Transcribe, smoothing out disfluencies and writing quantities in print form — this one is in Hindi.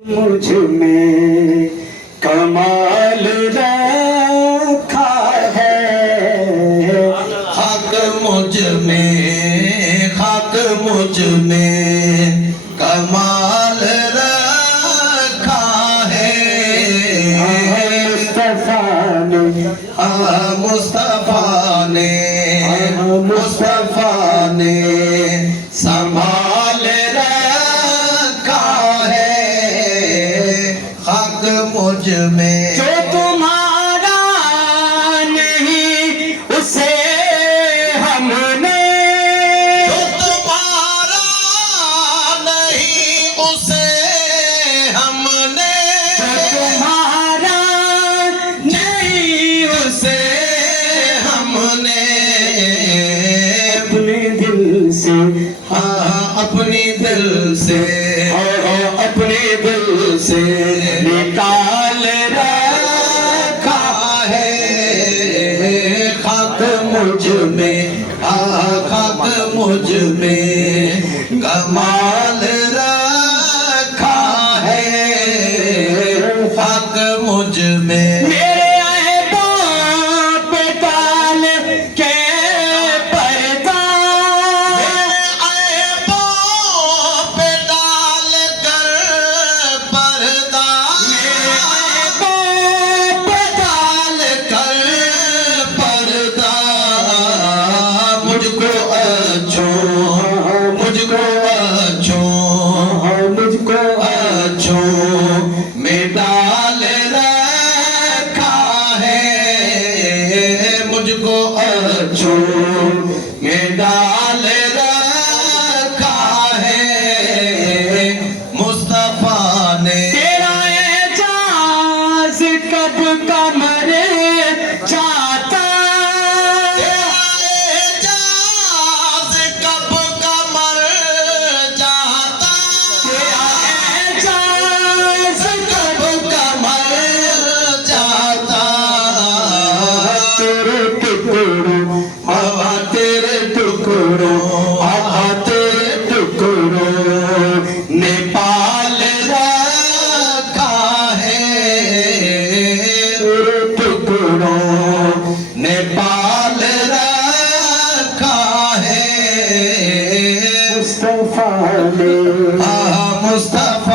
मुझ में कमाल रखा है, हक मुझ में, हक मुझ में कमाल रखा है। मुस्तफा ने, मुस्तफा ने, मुस्तफा ने संभाल रखा है हक मुझ में। जो तुम्हारा नहीं उसे हमने, जो तुम्हारा नहीं उसे हमने, जो तुम्हारा नहीं उसे हमने अपने दिल से, हाँ अपने दिल से, अपने दिल से निकाल रखा है खाक मुझ में, खाक मुझ में कमाल रखा है खाक मुझ में। मेरे अहबों पे डाल के पर्दा, मेरे अहबों पे डाल कर पर्दा, अहबों पे डाल कर पर्दा मुझको अच्छों, मुझको अच्छों, मुझको अच्छों में डाल रखा है, मुझको अच्छों में डाल रखा है मुस्तफा ने। तेरा एजाज कब कमरे जाता, एजाज कब कमर जाता, एजाज कब कमर जाता। तेरे टुकड़ों, हवा तेरे टुकड़ों, तेरे टुकड़ों ने पाल रखा है, तेरे टुकड़ों ने पाल रखा है मुस्तफा ने, मुस्तफा